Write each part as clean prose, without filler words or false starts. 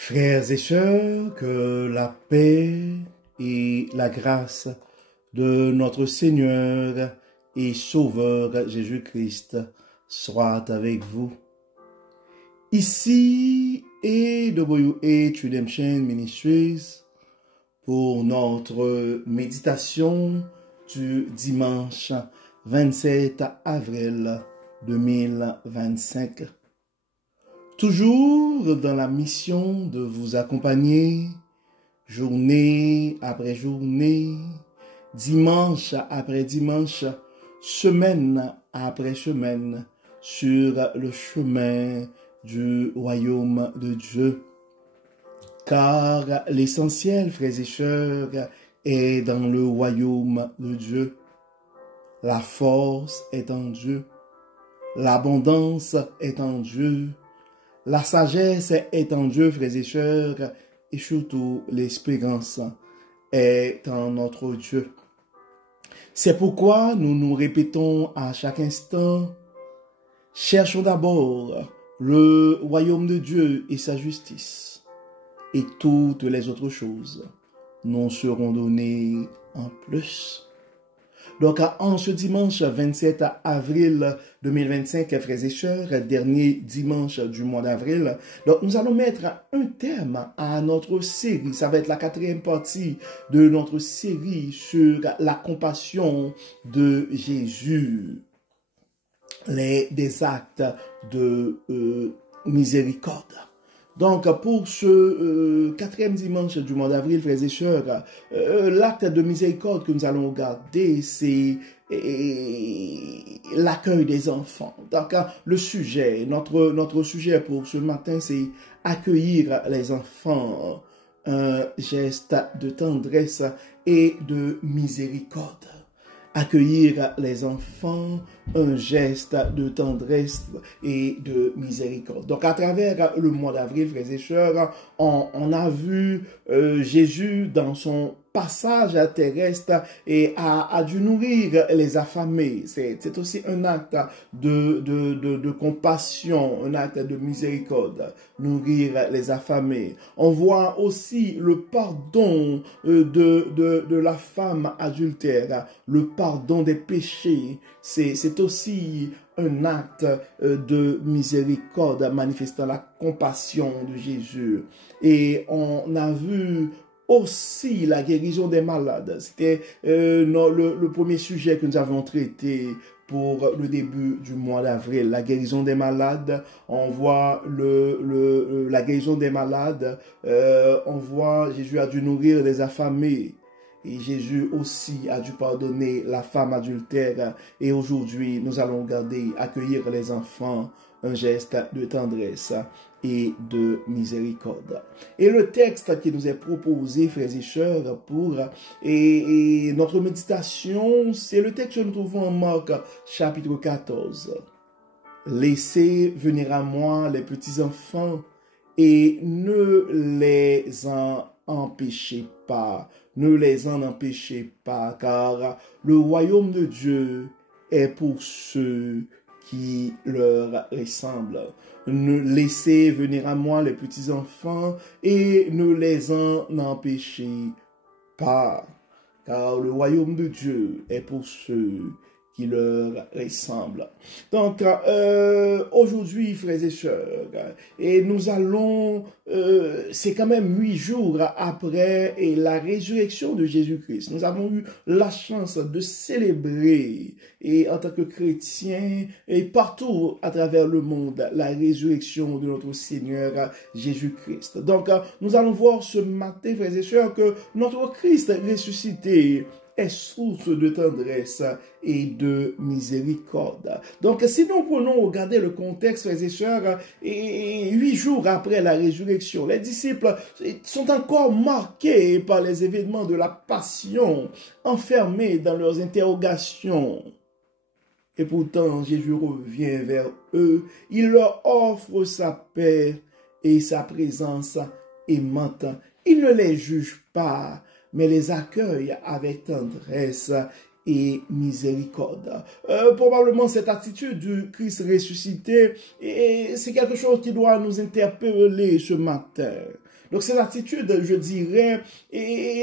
Frères et sœurs, que la paix et la grâce de notre Seigneur et Sauveur Jésus-Christ soient avec vous. Ici AWH Redemption Ministries pour notre méditation du dimanche 27 avril 2025. Toujours dans la mission de vous accompagner, journée après journée, dimanche après dimanche, semaine après semaine, sur le chemin du royaume de Dieu. Car l'essentiel, frères et sœurs, est dans le royaume de Dieu. La force est en Dieu. L'abondance est en Dieu. La sagesse est en Dieu, frères et sœurs, et surtout l'espérance est en notre Dieu. C'est pourquoi nous nous répétons à chaque instant, cherchons d'abord le royaume de Dieu et sa justice, et toutes les autres choses nous seront données en plus. Donc, en ce dimanche 27 avril 2025, frères et sœurs, dernier dimanche du mois d'avril, donc nous allons mettre un terme à notre série. Ça va être la 4e partie de notre série sur la compassion de Jésus, des actes de miséricorde. Donc, pour ce 4e dimanche du mois d'avril, frères et sœurs, l'acte de miséricorde que nous allons regarder, c'est l'accueil des enfants. Donc, le sujet, notre sujet pour ce matin, c'est accueillir les enfants, un geste de tendresse et de miséricorde. Accueillir les enfants, un geste de tendresse et de miséricorde. Donc, à travers le mois d'avril, frères et sœurs, on a vu Jésus dans son passage terrestre et a dû nourrir les affamés. C'est aussi un acte de compassion, un acte de miséricorde, nourrir les affamés. On voit aussi le pardon de la femme adultère, le pardon des péchés. C'est aussi un acte de miséricorde manifestant la compassion de Jésus. Et on a vu aussi la guérison des malades. C'était le premier sujet que nous avons traité pour le début du mois d'avril. La guérison des malades, on voit la guérison des malades, on voit Jésus a dû nourrir les affamés. Et Jésus aussi a dû pardonner la femme adultère. Et aujourd'hui, nous allons regarder, accueillir les enfants, un geste de tendresse et de miséricorde. Et le texte qui nous est proposé, frères et sœurs, pour et notre méditation, c'est le texte que nous trouvons en Marc, chapitre 14. Laissez venir à moi les petits enfants et ne les en empêchez pas. Ne les en empêchez pas, car le royaume de Dieu est pour ceux qui leur ressemblent. Ne laissez venir à moi les petits enfants et ne les en empêchez pas, car le royaume de Dieu est pour ceux qui leur ressemblent. Donc, aujourd'hui, frères et sœurs, et nous allons, c'est quand même 8 jours après la résurrection de Jésus-Christ. Nous avons eu la chance de célébrer, et en tant que chrétiens, et partout à travers le monde, la résurrection de notre Seigneur Jésus-Christ. Donc, nous allons voir ce matin, frères et sœurs, que notre Christ ressuscité est source de tendresse et de miséricorde. Donc, si nous prenons, regarder le contexte, frères et sœurs, et 8 jours après la résurrection, les disciples sont encore marqués par les événements de la passion, enfermés dans leurs interrogations. Et pourtant, Jésus revient vers eux, il leur offre sa paix et sa présence aimante. Il ne les juge pas, mais les accueille avec tendresse et miséricorde. Probablement cette attitude du Christ ressuscité, c'est quelque chose qui doit nous interpeller ce matin. Donc cette attitude, je dirais,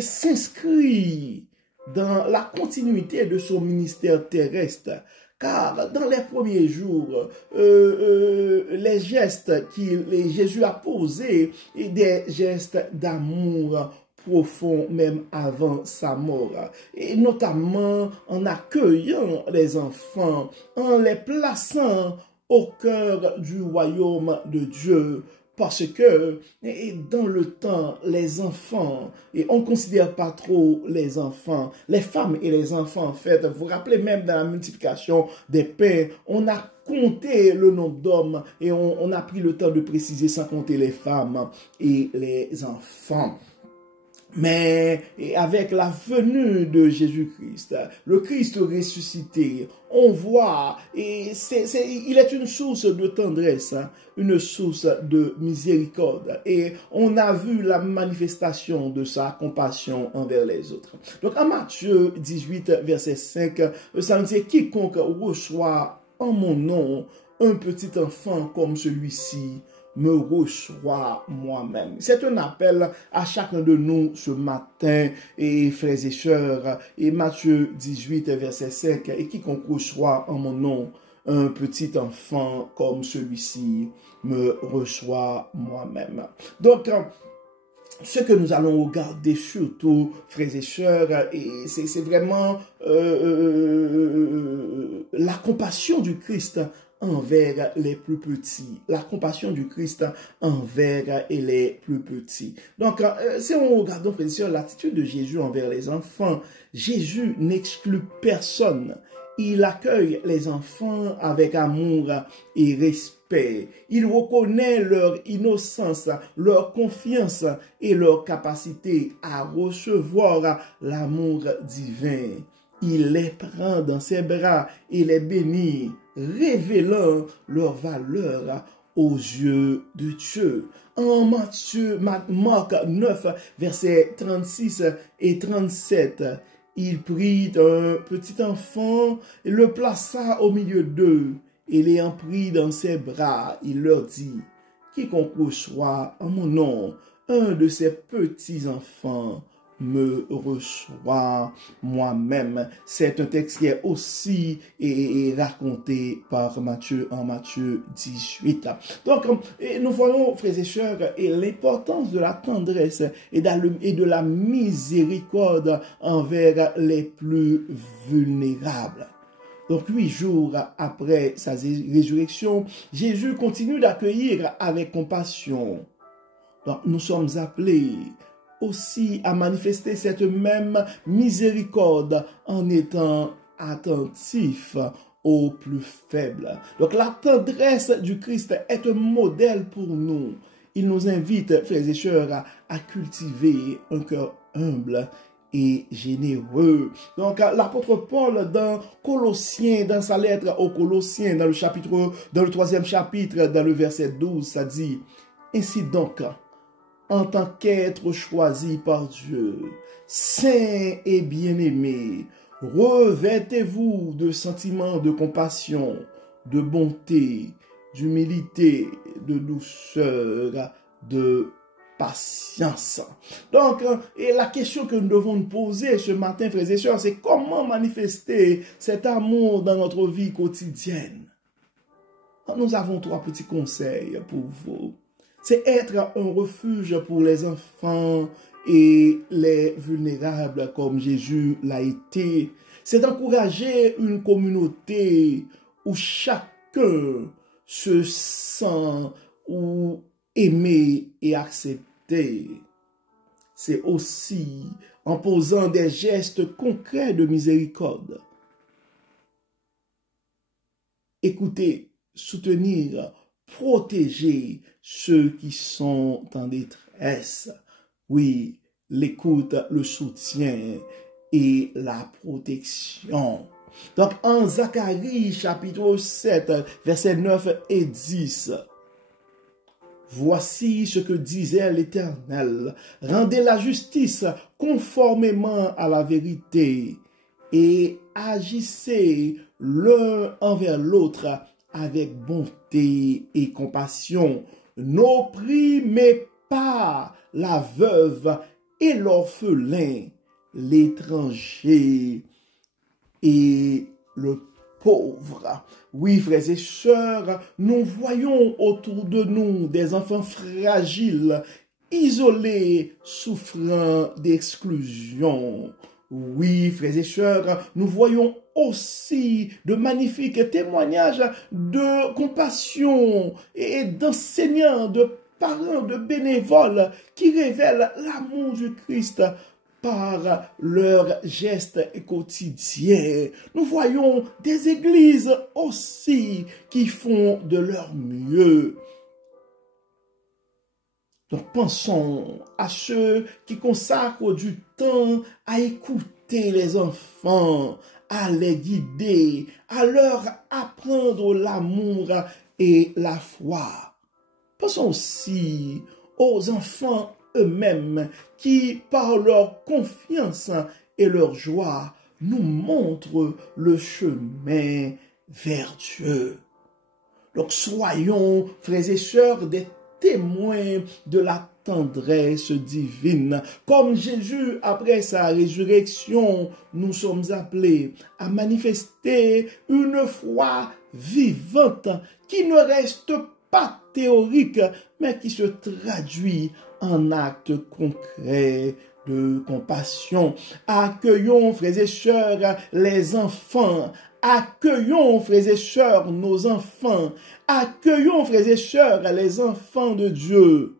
s'inscrit dans la continuité de son ministère terrestre. Car dans les premiers jours, les gestes que Jésus a posés, et des gestes d'amour profond même avant sa mort, et notamment en accueillant les enfants, en les plaçant au cœur du royaume de Dieu. Parce que dans le temps, les enfants, et on ne considère pas trop les enfants, les femmes et les enfants en fait, vous vous rappelez même dans la multiplication des pains, on a compté le nombre d'hommes et on a pris le temps de préciser sans compter les femmes et les enfants. Mais avec la venue de Jésus-Christ, le Christ ressuscité, on voit, et il est une source de tendresse, une source de miséricorde. Et on a vu la manifestation de sa compassion envers les autres. Donc en Matthieu 18, verset 5, ça nous dit « Quiconque reçoit en mon nom un petit enfant comme celui-ci, me reçoit moi-même. » C'est un appel à chacun de nous ce matin, et frères et sœurs, et Matthieu 18, verset 5, et quiconque reçoit en mon nom un petit enfant comme celui-ci, me reçoit moi-même. Donc, ce que nous allons regarder surtout, frères et sœurs, c'est vraiment la compassion du Christ envers les plus petits. La compassion du Christ envers les plus petits. Donc, si on regarde, frères et sœurs, l'attitude de Jésus envers les enfants, Jésus n'exclut personne. Il accueille les enfants avec amour et respect. Il reconnaît leur innocence, leur confiance et leur capacité à recevoir l'amour divin. Il les prend dans ses bras et les bénit, révélant leur valeur aux yeux de Dieu. En Marc 9, versets 36 et 37, il prit un petit enfant et le plaça au milieu d'eux, et l'ayant pris dans ses bras, il leur dit, « Quiconque reçoit en mon nom un de ces petits enfants, me reçoit moi-même. » C'est un texte qui est aussi raconté par Matthieu en Matthieu 18. Donc, nous voyons, frères et sœurs, l'importance de la tendresse et de la miséricorde envers les plus vulnérables. Donc, 8 jours après sa résurrection, Jésus continue d'accueillir avec compassion. Donc, nous sommes appelés aussi à manifester cette même miséricorde en étant attentifs aux plus faibles. Donc la tendresse du Christ est un modèle pour nous. Il nous invite, frères et sœurs, à cultiver un cœur humble et généreux. Donc l'apôtre Paul dans Colossiens, dans sa lettre aux Colossiens, dans le 3e chapitre, dans le verset 12, ça dit, « Ainsi donc, en tant qu'être choisi par Dieu, saint et bien-aimé, revêtez-vous de sentiments de compassion, de bonté, d'humilité, de douceur, de patience. » Donc, et la question que nous devons nous poser ce matin, frères et sœurs, c'est comment manifester cet amour dans notre vie quotidienne. Nous avons 3 petits conseils pour vous. C'est être un refuge pour les enfants et les vulnérables comme Jésus l'a été. C'est encourager une communauté où chacun se sent aimé et accepté. C'est aussi en posant des gestes concrets de miséricorde. Écoutez, soutenir, protéger ceux qui sont en détresse. Oui, l'écoute, le soutien et la protection. Donc, en Zacharie, chapitre 7, versets 9 et 10, « Voici ce que disait l'Éternel. Rendez la justice conformément à la vérité et agissez l'un envers l'autre avec bonté et compassion. N'opprimez pas la veuve et l'orphelin, l'étranger et le pauvre. Oui, frères et sœurs, nous voyons autour de nous des enfants fragiles, isolés, souffrant d'exclusion. Oui, frères et sœurs, nous voyons aussi de magnifiques témoignages de compassion et d'enseignants, de parents, de bénévoles qui révèlent l'amour du Christ par leurs gestes quotidiens. Nous voyons des églises aussi qui font de leur mieux. Donc pensons à ceux qui consacrent du temps à écouter les enfants, à les guider, à leur apprendre l'amour et la foi. Pensons aussi aux enfants eux-mêmes qui, par leur confiance et leur joie, nous montrent le chemin vers Dieu. Donc soyons, frères et sœurs, des témoins de la tendresse divine. Comme Jésus, après sa résurrection, nous sommes appelés à manifester une foi vivante qui ne reste pas théorique, mais qui se traduit en actes concrets de compassion. Accueillons, frères et sœurs, les enfants. Accueillons, frères et sœurs, nos enfants. Accueillons, frères et sœurs, les enfants de Dieu.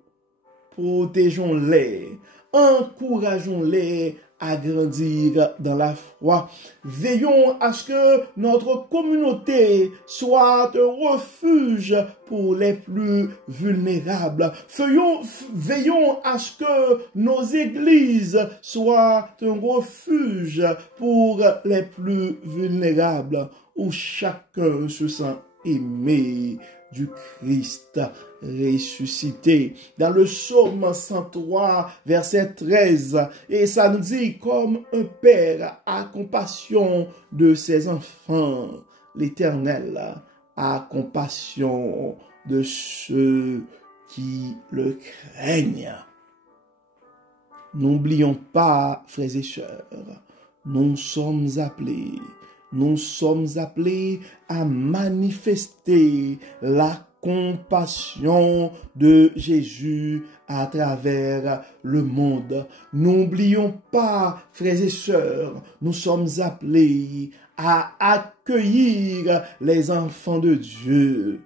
Protégeons-les. Encourageons-les à grandir dans la foi. Veillons à ce que notre communauté soit un refuge pour les plus vulnérables. Veillons à ce que nos églises soient un refuge pour les plus vulnérables, où chacun se sent aimé du Christ ressuscité. Dans le psaume 103, verset 13, et ça nous dit, comme un père a compassion de ses enfants, l'Éternel a compassion de ceux qui le craignent. N'oublions pas, frères et sœurs, nous sommes appelés à manifester la compassion de Jésus à travers le monde. N'oublions pas, frères et sœurs, nous sommes appelés à accueillir les enfants de Dieu.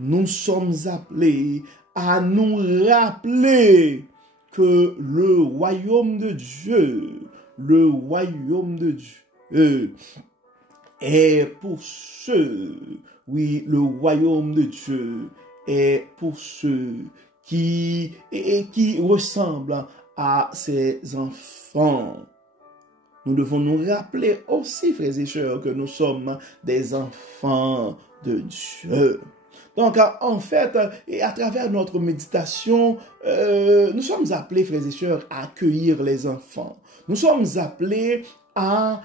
Nous sommes appelés à nous rappeler que le royaume de Dieu est pour ceux, oui, le royaume de Dieu est pour ceux qui ressemblent à ses enfants. Nous devons nous rappeler aussi, frères et sœurs, que nous sommes des enfants de Dieu. Donc, en fait, et à travers notre méditation, nous sommes appelés, frères et sœurs, à accueillir les enfants. Nous sommes appelés à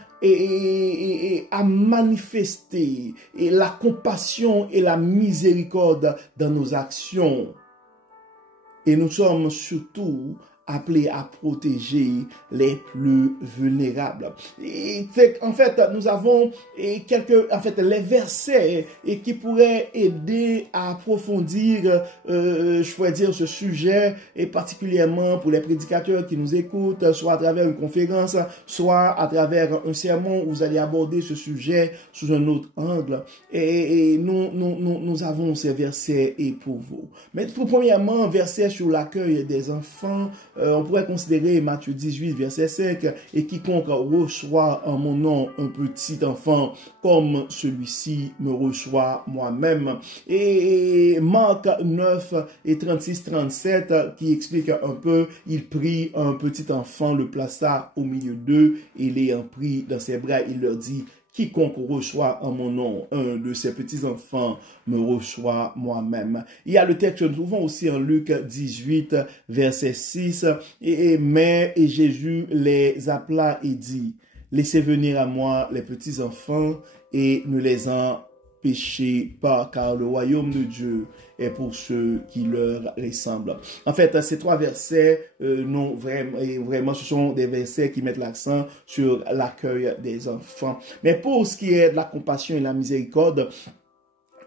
manifester la compassion et la miséricorde dans nos actions. Et nous sommes surtout appelés à protéger les plus vulnérables. En fait, nous avons les versets qui pourraient aider à approfondir, je pourrais dire, ce sujet, et particulièrement pour les prédicateurs qui nous écoutent, soit à travers une conférence, soit à travers un sermon où vous allez aborder ce sujet sous un autre angle. Et nous avons ces versets pour vous. Mais premièrement, verset sur l'accueil des enfants. On pourrait considérer Matthieu 18, verset 5, et quiconque reçoit en mon nom un petit enfant comme celui-ci me reçoit moi-même. Et Marc 9 et 36-37 qui explique un peu, il prit un petit enfant, le plaça au milieu d'eux et l'ayant pris dans ses bras, il leur dit: quiconque reçoit en mon nom un de ces petits-enfants me reçoit moi-même. Il y a le texte que nous trouvons aussi en Luc 18, verset 6. Mais Jésus les appela et dit: laissez venir à moi les petits-enfants et ne les en péché pas, car le royaume de Dieu est pour ceux qui leur ressemblent. En fait, ces trois versets, vraiment, ce sont des versets qui mettent l'accent sur l'accueil des enfants. Mais pour ce qui est de la compassion et la miséricorde,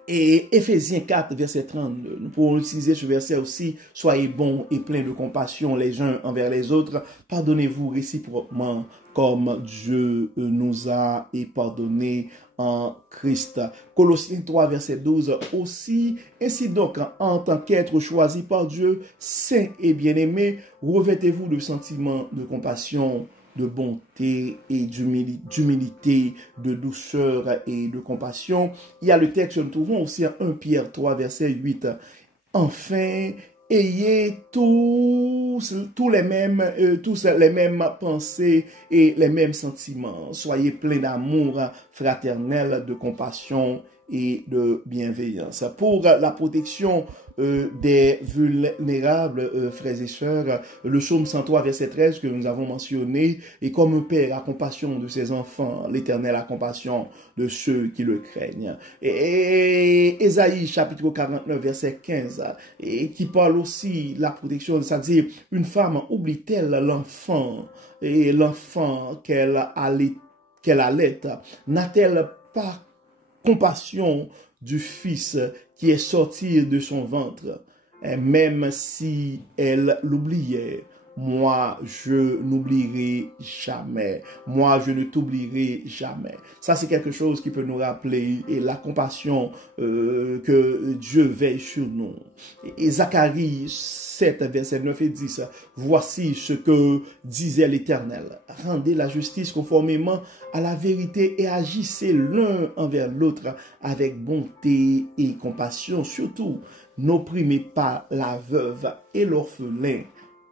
et Éphésiens 4, verset 32, nous pouvons utiliser ce verset aussi. Soyez bons et pleins de compassion les uns envers les autres. Pardonnez-vous réciproquement comme Dieu nous a pardonné en Christ. Colossiens 3, verset 12 aussi. Ainsi donc, en tant qu'être choisi par Dieu, saint et bien-aimé, revêtez-vous de sentiments de compassion, de bonté et d'humilité, de douceur et de compassion. Il y a le texte que nous trouvons aussi en 1 Pierre 3, verset 8. Enfin, ayez tous les mêmes pensées et les mêmes sentiments. Soyez pleins d'amour fraternel, de compassion et de bienveillance. Pour la protection des vulnérables, frères et sœurs, le psaume 103, verset 13 que nous avons mentionné, et comme un père a compassion de ses enfants, l'Éternel a compassion de ceux qui le craignent. Et Ésaïe, chapitre 49, verset 15, et qui parle aussi de la protection, c'est-à-dire une femme oublie-t-elle l'enfant, et l'enfant qu'elle allait, n'a-t-elle pas compassion du fils qui est sorti de son ventre, et même si elle l'oubliait, moi je n'oublierai jamais, moi je ne t'oublierai jamais. Ça c'est quelque chose qui peut nous rappeler et la compassion que Dieu veille sur nous. Et Zacharie 7, verset 9 et 10, voici ce que disait l'Éternel. Rendez la justice conformément à la vérité et agissez l'un envers l'autre avec bonté et compassion. Surtout, n'opprimez pas la veuve et l'orphelin,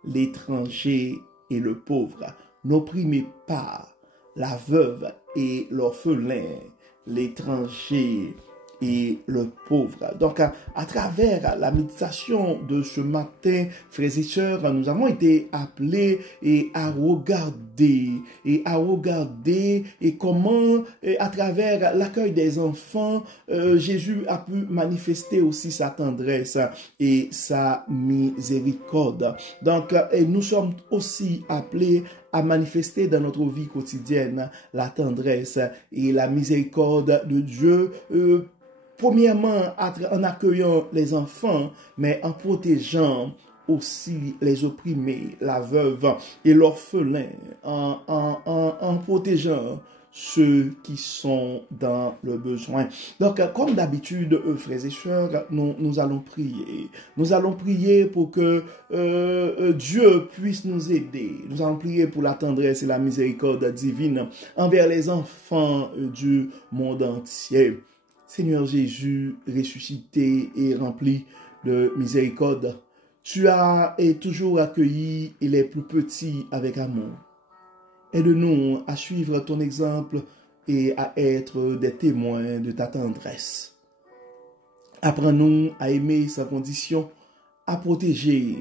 l'étranger et le pauvre. N'opprimez pas la veuve et l'orphelin, l'étranger et le pauvre. Donc, à travers la méditation de ce matin, frères et sœurs, nous avons été appelés à regarder et comment, à travers l'accueil des enfants, Jésus a pu manifester aussi sa tendresse et sa miséricorde. Donc, nous sommes aussi appelés à manifester dans notre vie quotidienne la tendresse et la miséricorde de Dieu, premièrement, en accueillant les enfants, mais en protégeant aussi les opprimés, la veuve et l'orphelin, en protégeant ceux qui sont dans le besoin. Donc, comme d'habitude, frères et sœurs, nous allons prier. Nous allons prier pour que Dieu puisse nous aider. Nous allons prier pour la tendresse et la miséricorde divine envers les enfants du monde entier. Seigneur Jésus, ressuscité et rempli de miséricorde, tu as toujours accueilli les plus petits avec amour. Aide-nous à suivre ton exemple et à être des témoins de ta tendresse. Apprends-nous à aimer sans condition, à protéger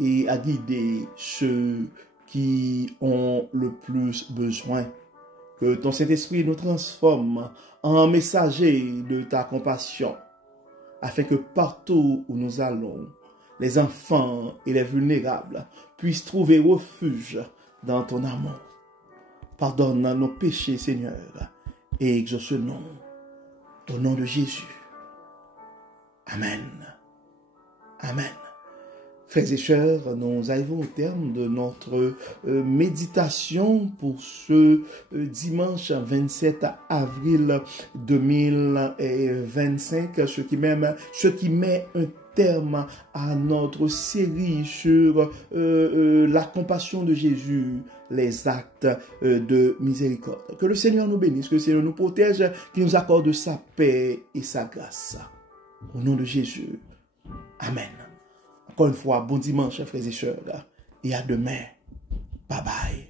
et à guider ceux qui ont le plus besoin. Que ton Saint-Esprit nous transforme en messager de ta compassion, afin que partout où nous allons, les enfants et les vulnérables puissent trouver refuge dans ton amour. Pardonne nos péchés, Seigneur, et exauce-nous au nom de Jésus. Amen. Amen. Frères et sœurs, nous arrivons au terme de notre méditation pour ce dimanche 27 avril 2025, ce qui met un terme à notre série sur la compassion de Jésus, les actes de miséricorde. Que le Seigneur nous bénisse, que le Seigneur nous protège, qu'il nous accorde sa paix et sa grâce. Au nom de Jésus. Amen. Encore une fois, bon dimanche, frères et sœurs, et à demain. Bye bye.